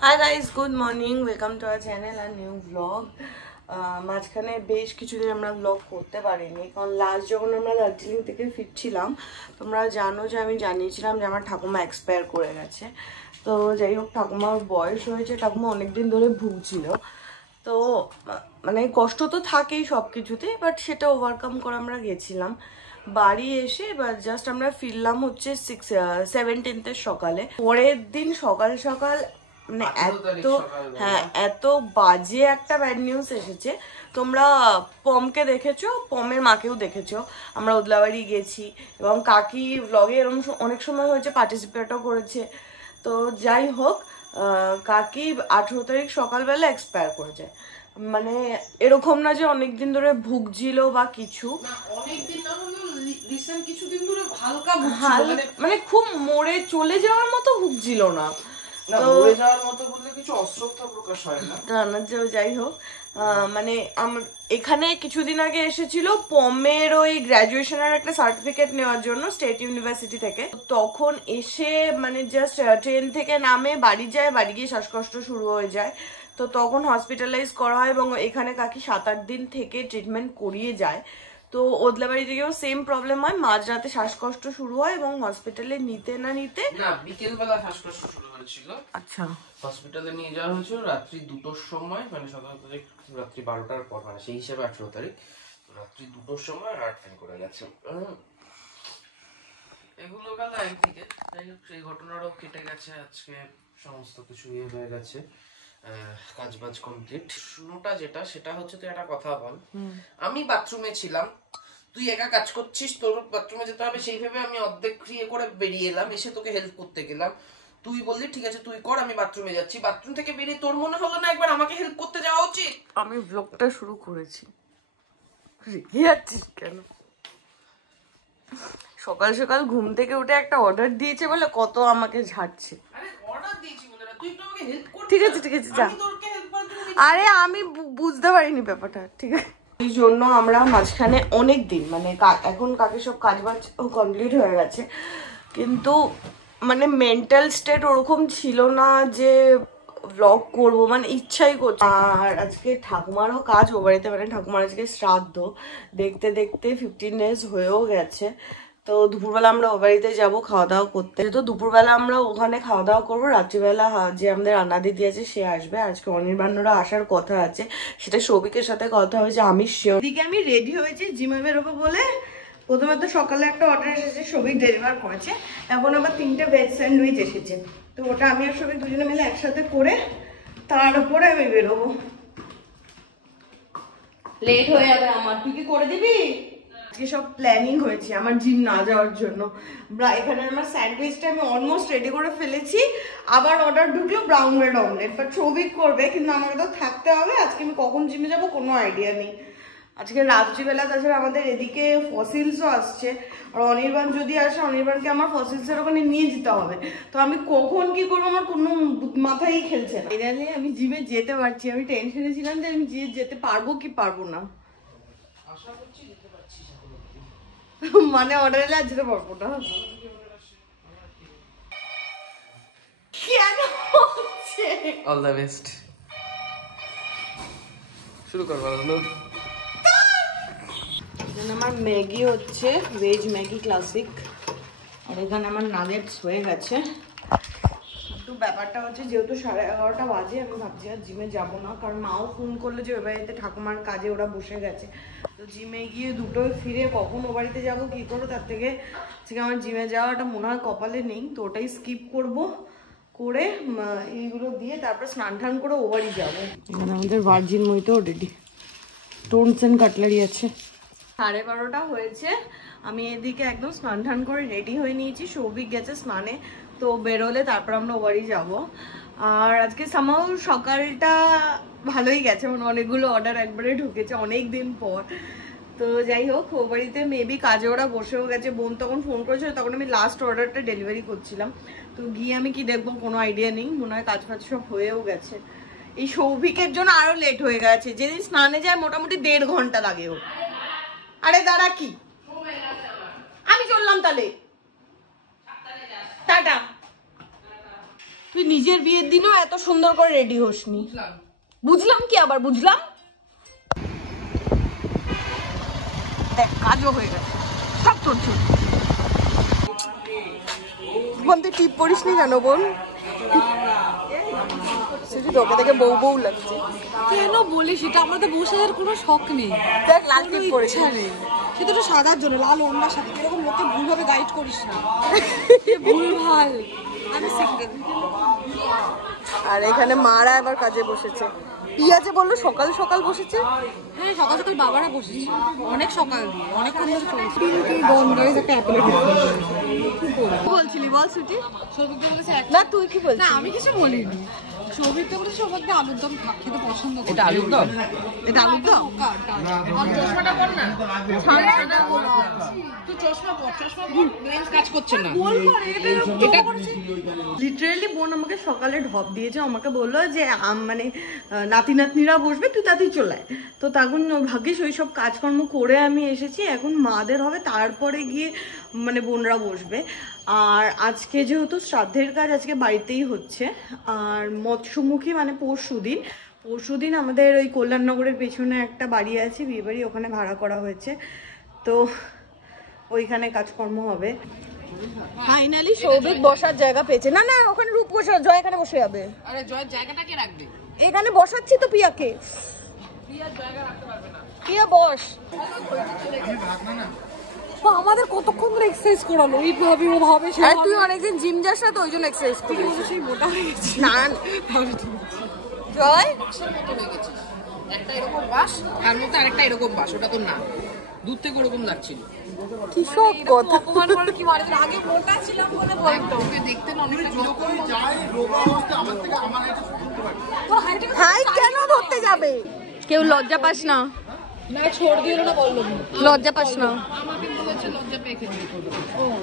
Hi guys, good morning. Welcome to our channel and new vlog. মাঝখানে বেশ কিছুদিন আমরা ব্লগ করতে পারিনি কারণ লাস্ট যখন আমরা দার্জিলিং থেকে ফিরছিলাম তোমরা জানো যে আমি জানিয়েছিলাম যে আমার ঠাকুমা এক্সপায়ার করে গেছে। তো যাই হোক, ঠাকুমার বয়স হয়েছে, ঠাকুমা অনেকদিন ধরে ভুগছিল। তো মানে কষ্ট তো থাকেই সব কিছুতেই, বাট সেটা ওভারকাম করে আমরা গেছিলাম। বাড়ি এসে এবার জাস্ট আমরা ফিরলাম হচ্ছে 17th সকালে। পরের দিন সকাল সকাল মানে এত বাজে একটা ব্যাড নিউজ এসেছে। তোমরা পমকে দেখেছো, পমের মাকেও দেখেছো। আমরা ওদলাবাড়ি গেছি এবং কাকি ভ্লগে এরকম অনেক সময় হয়েছে, পার্টিসিপেটও করেছে। তো যাই হোক, কাকি 18 তারিখ সকালবেলা এক্সপায়ার করে যায়। মানে এরকম না যে অনেকদিন ধরে ভুগছিল বা কিছু, মানে খুব মরে চলে যাওয়ার মতো ভুগছিল না। যাই হোক, মানে এখানে কিছুদিন আগে এসেছিল পমের ওই গ্রাজুয়েশনের একটা সার্টিফিকেট নেওয়ার জন্য স্টেট ইউনিভার্সিটি থেকে। তখন এসে মানে জাস্ট ট্রেন থেকে নামে বাড়ি যায়, বাড়ি গিয়ে শ্বাসকষ্ট শুরু হয়ে যায়। তো তখন হসপিটালাইজ করা হয় এবং এখানে কাকি 7-8 দিন থেকে ট্রিটমেন্ট করিয়ে যায়। তো ওদলাবাড়ি থেকেও সেম প্রবলেম হয়, মাঝরাতে শ্বাসকষ্ট শুরু হয় এবং হসপিটালে নিতে না বিকেলবেলা শ্বাসকষ্ট শুরু হয়েছিল। আচ্ছা, হসপিটালে নিয়ে যাওয়া হয়েছিল রাত্রি 2টোর সময়, মানে 17 তারিখ রাত্রি 12টার পর, মানে সেই হিসেবে 18 তারিখ রাত্রি 2টোর সময় হার্ট ফেল করে গেছে। এগুলো গেল একদিকে। যাই হোক, সেই ঘটনাটাও কেটে গেছে, আজকে সমস্ত কিছু হয়ে গেছে, কাজবাজ কমপ্লিট। শুরুটা যেটা সেটা হচ্ছে, তুই একটা কথা বল। আমি বাথরুমে ছিলাম, তুই একা কাজ করছিস, তোর বাথরুমে যেতে হবে সেই ভেবে আমি অর্ধেক ক্রিয়ে করে বেরিয়ে এলাম, এসে তোকে হেল্প করতে গেলাম। তুই বললি ঠিক আছে তুই কর, আমি বাথরুমে যাচ্ছি। বাথরুম থেকে বেরিয়ে তোর মনে হলো না একবার আমাকে হেল্প করতে যাওয়া উচিত? আমি ব্লগটা শুরু করেছি, রেগে যাচ্ছিস কেন? সকাল সকাল ঘুম থেকে উঠে একটা অর্ডার দিয়েছে বলে কত আমাকে ঝাড়ছে। আরে অর্ডার দিয়েছি বলে না, তুই একটু আমাকে হেল্প কর। ঠিক আছে যা। আমি তোরকে হেল্প করতে। আরে আমি বুঝতে পারিনি ব্যাপারটা, ঠিক আছে। এই জন্য আমরা মাঝখানে অনেক দিন মানে এখন কাকে সব কাজবাজ কমপ্লিট হয়ে গেছে, কিন্তু মানে মেন্টাল স্টেট ওরকম ছিল না যে ব্লগ করবো, মানে ইচ্ছাই করছে। আর আজকে ঠাকুমারও কাজ ও বাড়িতে, মানে ঠাকুমার আজকে শ্রাদ্ধ, দেখতে দেখতে 15 days হয়েও গেছে। তো দুপুরবেলা আমরা ও বাড়িতে যাবো খাওয়া দাওয়া করতে। তো দুপুরবেলা আমরা ওখানে খাওয়া দাওয়া করবো, রাত্রিবেলা যে আমাদের রান্না দিদি আছে সে আসবে। আজকে অনির্বাণরা আসার কথা আছে, সেটা সৌভিকের সাথে কথা হয়েছে। আমি শিওর দিকে আমি রেডি হয়েছি জিমে বেরোবো বলে। প্রথমে তো সকালে একটা অর্ডার এসেছে, সৌভিক ডেলিভার করেছে। এখন আবার 3টে ভেজ স্যান্ডউইচ এসেছে, তো ওটা আমি আর সৌভিক দুজনে মিলে একসাথে করে তার উপরে আমি বেরোবো। লেট হয়ে যাবে আমার, তুই কি করে দিবি? আজকে সব প্ল্যানিং হয়েছে আমার জিম না যাওয়ার জন্য। এখানে আমার স্যান্ডউইচটা আমি অলমোস্ট রেডি করে ফেলেছি। আবার অর্ডার ঢুকলো brown bread omelette, but Souvik করবে, কিন্তু আমাকে তো থাকতে হবে। আজকে আমি কখন জিমে যাবো কোনো আইডিয়া নেই। আজকে রাত্রিবেলা তাছাড়া আমাদের এদিকে ফসিলসও আসছে, আর অনির্বাণ যদি আসে অনির্বাণকে আমার ফসিলসের ওখানে নিয়ে যেতে হবে। তো আমি কখন কি করবো আমার কোনো মাথায় খেলছে না। ফাইনালি আমি জিমে যেতে পারছি। আমি টেনশনে ছিলাম যে আমি যেতে পারবো কি পারবো না, মানে অর্ডার এলে যেতে পারবো না। কেন হচ্ছে? All the best. শুরু কর বলো। এখানে আমার ম্যাগি হচ্ছে, ভেজ ম্যাগি ক্লাসিক, আর এখানে আমার নাগেটস হয়ে গেছে। কিন্তু ব্যাপারটা হচ্ছে যেহেতু 11:30 বাজে, আমি ভাবছি আর জিমে যাবো না, কারণ মাও ফোন করলো যে ওই বাড়িতে ঠাকুমার কাজে ওরা বসে গেছে। তো জিমে গিয়ে দুটোয় ফিরে কখন ও বাড়িতে যাবো কী করবো, তার থেকে আমার জিমে যাওয়াটা মনে হয় কপালে নেই। তো ওটাই স্কিপ করবো, করে এইগুলো দিয়ে তারপর স্নান টান করে ও বাড়ি যাবো। এখানে আমাদের ভার্জিন মইতেও রেডি, টোনস অ্যান্ড কাটলারি আছে। 12:30 হয়েছে, আমি এদিকে একদম স্নান টান করে রেডি হয়ে নিয়েছি। সৌভিক গেছে স্নানে, তো বেরোলে তারপর আমরা ও বাড়ি যাবো। আর আজকে সামাও সকালটা ভালোই গেছে, মানে অনেকগুলো অর্ডার একবারে ঢুকেছে অনেক দিন পর। তো যাই হোক, ও বাড়িতে মেবি কাজে ওরা বসেও গেছে। বোন তখন ফোন করেছিল, তখন আমি লাস্ট অর্ডারটা ডেলিভারি করছিলাম। তো গিয়ে আমি কি দেখবো কোনো আইডিয়া নেই, মনে হয় কাজ ফাজ সব হয়েও গেছে। এই সৌভিকের জন্য আরো লেট হয়ে গেছে, যেদিন স্নানে যায় মোটামুটি 1.5 ঘন্টা লাগে ওর। আরে দাঁড়া, কি আমি চললাম তাহলে, টাটা। তুই নিজের বিয়ের দিনও এত সুন্দর করে রেডি হোসনি। বুঝলাম কি আবার বুঝলাম? দেখ কাজও হয়ে গেছে সব তোর জন্য। বোন তুই টিপ পরিস নি কেন বোন? সেটা তোকে দেখে বউ বউ লাগছে। কেন বলি সেটা? আমাদের বউ সাজার কোনো শখ নেই। দেখ লাল টিপ পরিস নেই, সেটা তো সাদার জন্য, লাল ওড়নার সাথে। এরকম লোককে ভুলভাবে গাইড করিস না, ভুল ভাল। আমি সিঙ্গেল। আর এখানে মারা এবার কাজে বসেছে। পিয়াজে বললো সকাল সকাল বসেছে। হ্যাঁ সকাল সকাল বাবারা বসেছে, অনেক সকাল দিয়ে, অনেকক্ষণ ধরে চলছে। বন্ধ একটা অ্যাপেলের বলছিলি বল সুটি? সৌভিক বলেছে না তুই কি বলছিস? না আমি কিছু বলিনি। সৌভিক তো বলেছে সৌভাগ্য আলুর দম খেতে পছন্দ করে। এটা আলুর দম? এটা আলুর দম? চশমাটা পর না, তুই চশমা পর, চশমা পর, লেন্স কাজ করছে না। এটা লিটারালি বোন আমাকে সকালে ঢপ দিয়েছে, আমাকে বললো যে মানে নাতি নাতনিরা বসবে, তুই তাতেই চলে আয়। তো তখন ভাগ্যিস ওই সব কাজকর্ম করে আমি এসেছি। এখন মাদের হবে, তারপরে গিয়ে মানে বোনরা বসবে। আর আজকে যেহেতু শ্রাদ্ধের কাজ আজকে বাড়িতেই হচ্ছে, আর মৎস্যমুখী মানে পরশুদিন আমাদের ওই কল্যাণনগরের পেছনে একটা বাড়ি আছে, বিয়ে বাড়ি, ওখানে ভাড়া করা হয়েছে, তো ওইখানে কাজকর্ম হবে। ফাইনালি সৌভিক বসার জায়গা পেয়েছে। না না ওখানে রূপ বসে, জয় এখানে বসে যাবে। আরে জয়ের জায়গাটা কে রাখবে? এখানে বসাচ্ছি তো পিয়াকে। প্রিয়ার জায়গা রাখতে পারবে না। পিয়া বস। আমাদের কতক্ষণ ধরে এক্সারসাইজ করালো, এইভাবে ও ভাবে সে। আর তুই অনেকদিন জিম যাস না তো ওই জন্য এক্সারসাইজ করিস। সেই মোটা হয়ে গেছে। না জয় বাসের মতো হয়ে গেছিস। একটা এরকম বাস, তার মধ্যে আরেকটা এরকম বাস, ওটা তো না, দূর থেকে ওরকম লাগছিল। কি সব কথা। অপমান করে কি মারে? আগে মোটা ছিলাম বলে বলতো, ওকে দেখতে না অনেকটা বিরকম যায়। রোগা অবস্থা আমার থেকে আমার হাইট ধরতে পারে। তোর হাই কেন ধরতে যাবে? কেউ লজ্জা পাস না? না ছোড় দিও না বললো। লজ্জা পাস না? আমাকে বলেছে লজ্জা পেয়ে খেতে।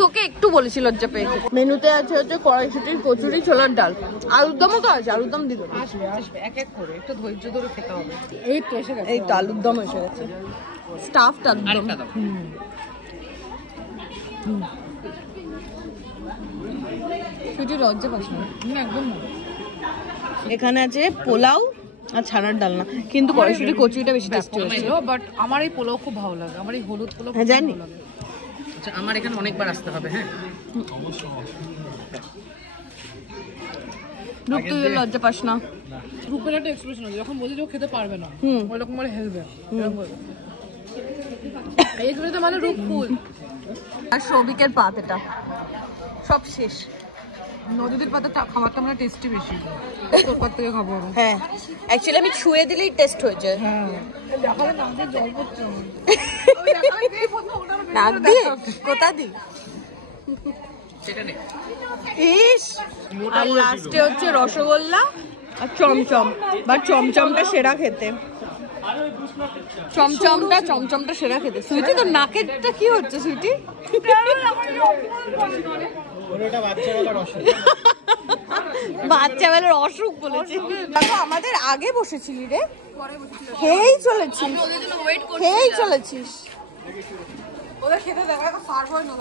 তোকে একটু বলেছি লজ্জা পেয়ে। মেনুতে আছে হচ্ছে কড়াইশুটির কচুরি, ছোলার ডাল, আলুর দমও তো আছে। আলুর দম দিল না। আসবে আসবে, এক এক করে একটু ধৈর্য ধরে খেতে হবে। এই তো এসে গেছে। এই তো আলুর দম এসে গেছে, স্টাফড আলুর দম। শুধু লজ্জা পাস না? একদম না। এখানে আছে পোলাও আর ছানার ডালনা, কিন্তু কড়াইশুটির কচুরিটা বেশি টেস্টি হয়েছে। বাট আমার এই পোলাও খুব ভালো লাগে, আমার এই হলুদ পোলাও হ্যাঁ জানি। আচ্ছা আমার এখানে অনেকবার আসতে হবে। হ্যাঁ রূপ তুই লজ্জা পাস না? রূপের একটা এক্সপ্রেশন আছে, যখন বলছে যে ও খেতে পারবে না ওইরকম মানে হেলবে, এই এক্সপ্রেশন মানে রূপ ফুল। আর সৌভিকের পাত, এটা সব শেষ। নদীদের পাতা খাবারটা আমরা টেস্টি বেশি, তোর পাত থেকে খাবো। হ্যাঁ অ্যাকচুয়ালি আমি ছুঁয়ে দিলেই টেস্ট হয়ে যায়। হ্যাঁ দেখালে নাকে জল পড়ছে। নাক দিয়ে কোথা দি সেটা নেই। ইস, আর লাস্টে হচ্ছে রসগোল্লা আর চমচম, বা চমচমটা সেরা খেতে। চমচমটা সেরা খেতে। সুইটি তো নাকেরটা কি হচ্ছে সুইটি? বাচ্চাবেলার অসুখ বলেছি। আমাদের আগে বসেছিলি রে, খেয়েই চলেছিস, খেয়েই চলেছিস। ওদের খেতে দেখা সার্ভ হয় না,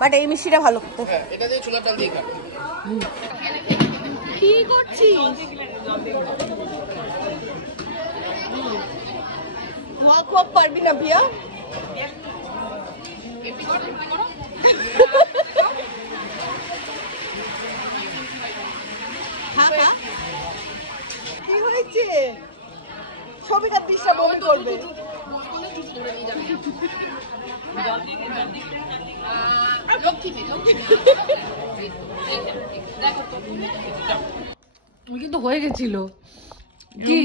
বাট এই মিষ্টিটা ভালো খেতে। এটা দিয়ে ছোলার ডাল দিয়ে খা। কি করছিস? খুব পারবি না পিয়া? কি হয়েছে? ছবিটা দিশা বমি করবে। কিন্তু হয়ে গেছিল কি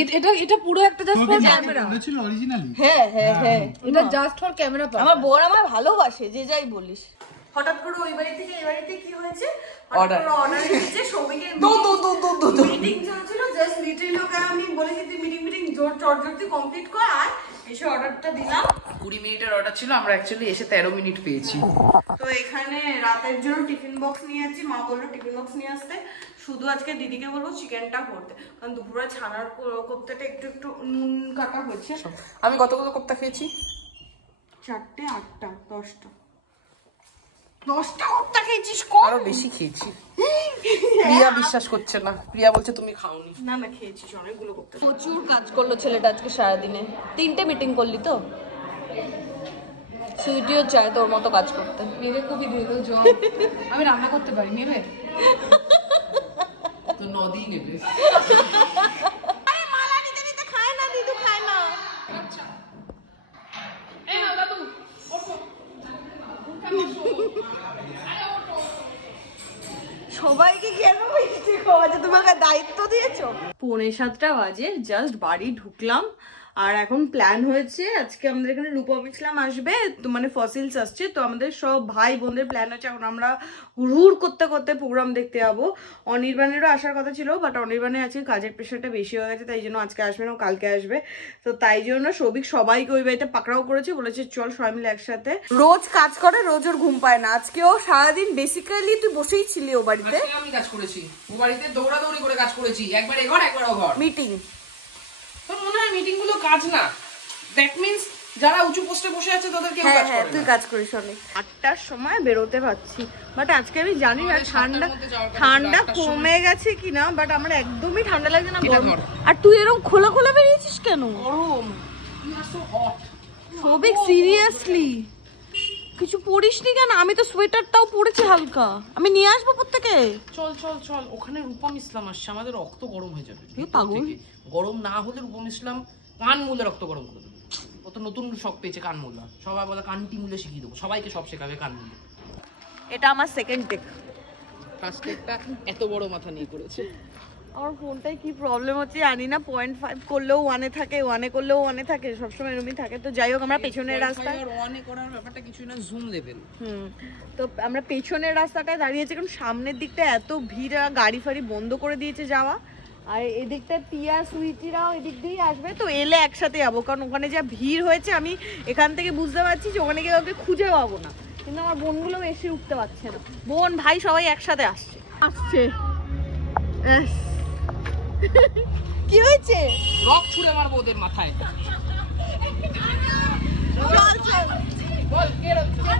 এটা, এটা পুরো একটা জাস্ট ফর ক্যামেরা ছিল অরিজিনালি। হ্যাঁ হ্যাঁ হ্যাঁ, এটা জাস্ট ফর ক্যামেরা। আমার বর আমার ভালোবাসে, যে যাই বলিস। হঠাৎ করে ওই বাড়ি থেকে এই বাড়িতে কি হয়েছে, অর্ডার এসেছে সৌভিকের মিটিং চলছিল। জাস্ট লিটারালি ওকে আমি বলেছি তুই মিটিং জোর কমপ্লিট কর, আর এসে অর্ডারটা দিলাম। 20 মিনিটের অর্ডার ছিল, আমরা অ্যাকচুয়ালি এসে 13 মিনিট পেয়েছি। তো এখানে রাতের জন্য টিফিন বক্স নিয়ে যাচ্ছি। মা বললো টিফিন বক্স নিয়ে আসতে, শুধু আজকে দিদিকে বলবো চিকেনটা করতে, কারণ দুপুরে ছানার কোপ্তাটা একটু নুন কাটা হয়েছে। আমি কতগুলো কোপ্তা খেয়েছি? 4টে 8টা 10টা। 10টা কোপ্তা খেয়েছিস কম? আরো বেশি খেয়েছি। প্রিয়া বিশ্বাস করছে না, প্রিয়া বলছে তুমি খাওনি। না না খেয়েছিস অনেকগুলো কোপ্তা। প্রচুর কাজ করলো ছেলেটা আজকে সারাদিনে। 3টে মিটিং করলি তো? সুইটিও চায় তোর মতো কাজ করতে। নেবে খুবই ঢেলো জল। আমি রান্না করতে পারি, নেবে? তো নদী নেবে। মালা নিতে নিতে খায় না, দিদু খায় না। এই নাও দাদু, ওঠো। সবাইকে কেন মিষ্টি খাওয়াচ্ছে? তুমি আমাকে দায়িত্ব দিয়েছো। 6:45 বাজে, জাস্ট বাড়ি ঢুকলাম। আর এখন প্ল্যান হয়েছে আজকে আমাদের এখানে রূপম ইসলাম আসবে, তো মানে ফসিলস আসছে, তো আমাদের সব ভাই বোনদের প্ল্যান হচ্ছে এখন আমরা হুড় করতে করতে প্রোগ্রাম দেখতে যাবো। অনির্বাণেরও আসার কথা ছিল, বাট অনির্বাণের আজকে কাজের প্রেশারটা বেশি হয়ে গেছে, তাই জন্য আজকে আসবে না, কালকে আসবে। তো তাই জন্য সবিক সবাইকে ওই বাড়িতে পাকড়াও করেছে, বলেছে চল সবাই মিলে একসাথে। রোজ কাজ করে, রোজ ওর ঘুম পায় না। আজকেও সারাদিন বেসিক্যালি তুই বসেই ছিলি ও বাড়িতে। আমি কাজ করেছি ও বাড়িতে, দৌড়াদৌড়ি করে কাজ করেছি, একবার এঘর একবার ওঘর। মিটিং তোর মনে হয় মিটিং গুলো কাজ না? দ্যাট মিন্স যারা উঁচু পোস্টে বসে আছে তাদের কেউ কাজ করে না। তুই কাজ করিস অনেক। 8টার সময় বেরোতে পারছি, বাট আজকে আমি জানি না ঠান্ডা কমে গেছে কিনা, বাট আমার একদমই ঠান্ডা লাগছে না। আর তুই এরকম খোলা খোলা বেরিয়েছিস কেন? গরম, ইউ আর সো হট। সবিক সিরিয়াসলি কিছু পরিসনি কেন? আমি তো সোয়েটারটাও পরেছি হালকা, আমি নিয়ে আসবো প্রত্যেকে। চল চল চল, ওখানে রূপম ইসলাম আসছে, আমাদের রক্ত গরম হয়ে যাবে। পাগল, গরম না হলে রূপম ইসলাম কান মুলে রক্ত গরম করে দেবে। ও তো নতুন শখ পেয়েছে কান মুলা, সবাই বলে কানটি মুলে শিখিয়ে দেবো, সবাইকে সব শেখাবে কান মুলে। এটা আমার সেকেন্ড টেক। ফার্স্ট টেকটা এত বড় মাথা নিয়ে করেছে। আমার ফোনটায় কি প্রবলেম হচ্ছে জানি না, 0.5 করলেও 1-এ থাকে, 1-এ করলেও 1-এ থাকে, সবসময় এরকমই থাকে। তো যাই হোক, আমরা পেছনের রাস্তায় অনে করার ব্যাপারটা কিছু না, জুম লেভেল। তো আমরা পেছনের রাস্তাটায় দাঁড়িয়েছি, কারণ সামনের দিকটা এত ভিড়, গাড়ি ফাড়ি বন্ধ করে দিয়েছে যাওয়া। আর এদিকটা টিয়া সুইটিরাও এদিক দিয়েই আসবে, তো এলে একসাথে যাবো, কারণ ওখানে যা ভিড় হয়েছে আমি এখান থেকে বুঝতে পারছি যে ওখানে গিয়ে ওকে খুঁজে পাবো না। কিন্তু আমার বোনগুলো এসে উঠতে পারছে না, বোন ভাই সবাই একসাথে আসছে। কি হয়েছে? রক ছুঁড়ে মারবো ওদের মাথায়। বল কে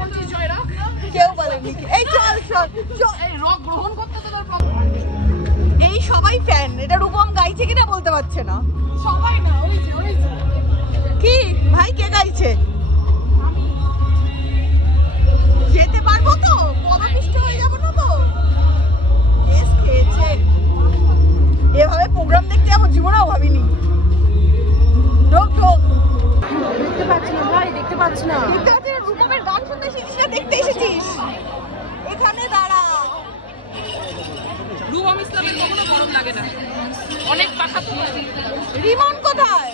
বলছিস জয় রক? কেউ বলেনি। এই চল চল চল, এই রক গ্রহণ করতে তো তোর এই সবাই ফ্যান। এটা রূপম গাইছে কিনা বলতে পারছে না। সবাই না, ওই যে কি ভাই কে গাইছে? যেতে পারবো তো? পদপিষ্ট হয়ে যাবো না তো? কেস খেয়েছে। এভাবে প্রোগ্রাম দেখতে যাবো জীবনেও ভাবিনি। ঢোক ঢোক। দেখতে পাচ্ছি না ভাই, দেখতে পাচ্ছি না। দেখতে পাচ্ছি না, রূপমের গান শুনতে এসেছিস না দেখতে এসেছিস? এখানে দাঁড়া। রূপম ইসলামের কখনো গরম লাগে না, অনেক পাখা তো। রিমন কোথায়?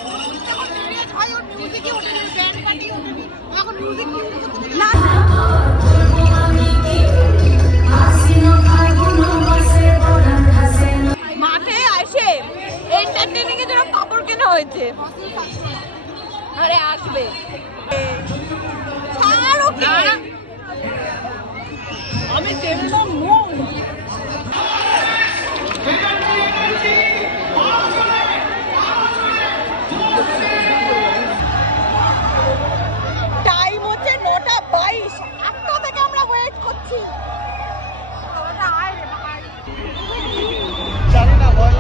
না মাঠে আসে এন্টারটেইনিং এর জন্য কাপড় কেনা হয়েছে। আরে আসবে, ছাড় ওকে। আমি দেখলাম মন টাইম হচ্ছে 9:22। 8টা থেকে আমরা ওয়েট করছি। জানি না ভয়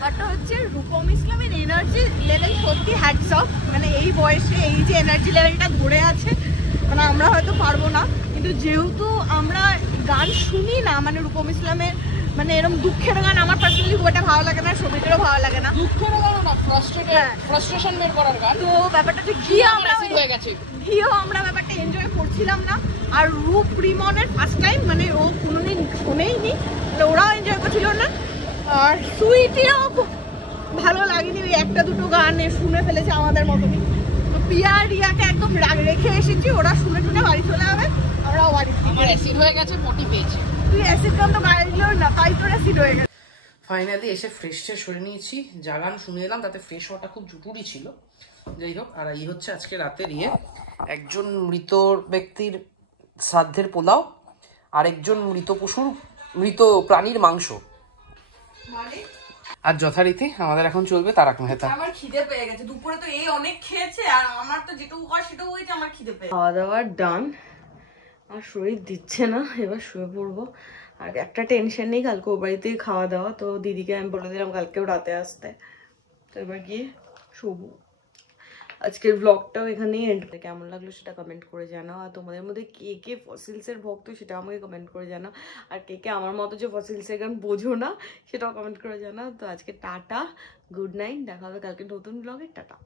ব্যাপারটা হচ্ছে রূপম ইসলামের এনার্জি লেভেল সত্যি হ্যাটস অফ। মানে এই বয়সে এই যে এনার্জি লেভেলটা ধরে আছে, মানে আমরা হয়তো পারবো না, কিন্তু যেহেতু আমরা গান শুনি না, মানে রূপম ইসলামের মানে এরকম দুঃখের গান আমার পার্সোনালি খুব একটা ভালো লাগে না, সবিতারও ভালো লাগে না। দুঃখের গান না, ফ্রাস্ট্রেশন বের করার গান। তো ব্যাপারটা হচ্ছে গিয়েও আমরা ব্যাপারটা এনজয় করছিলাম না। আর রূপ রিমনের ফার্স্ট টাইম, মানে ও কোনোদিন শোনেইনি, ওরাও এনজয় করছিল না। আর সুইটিরও খুব ভালো লাগেনি, ওই একটা দুটো গান শুনে ফেলেছে আমাদের মতনই। তো পিয়া রিয়াকে একদম রেখে এসেছি, ওরা শুনে টুনে বাড়ি চলে যাবে, আমরাও বাড়ি। আমার অ্যাসিড হয়ে গেছে, পটি পেয়েছে। তুই অ্যাসিড গান তো বাইরে দিলেও না, তাই তোর অ্যাসিড হয়ে গেছে। ফাইনালি এসে ফ্রেশ ট্রেশ হয়ে নিয়েছি, যা গান শুনে এলাম তাতে ফ্রেশ হওয়াটা খুব জরুরি ছিল। যাই হোক, আর এই হচ্ছে আজকে রাতের একজন মৃত ব্যক্তির শ্রাদ্ধের পোলাও, আরেকজন মৃত প্রাণীর মাংস। আর যথারীতি আমাদের এখন চলবে তারক মেহতা। আমার খিদে পেয়ে গেছে, দুপুরে তো এই অনেক খেয়েছে, আর আমার তো যেটুকু হয় সেটুকু হয়েছে, আমার খিদে পেয়ে। খাওয়া দাওয়ার ডান, আর শরীর দিচ্ছে না, এবার শুয়ে পড়বো। আর একটা টেনশন নেই, কালকে ও বাড়িতেই খাওয়া দাওয়া, তো দিদিকে আমি বলে দিলাম কালকেও রাতে আসতে, তো এবার গিয়ে শোবো। আজকের ব্লগটাও এখানেই এন্ড। কেমন লাগলো সেটা কমেন্ট করে জানাও, আর তোমাদের মধ্যে কে কে ফসিলসের ভক্ত সেটা আমাকে কমেন্ট করে জানাও, আর কে কে আমার মতো যে ফসিলসের গান বোঝো না সেটাও কমেন্ট করে জানাও। তো আজকে টাটা, গুড নাইট, দেখা হবে কালকে নতুন ব্লগে, টাটা।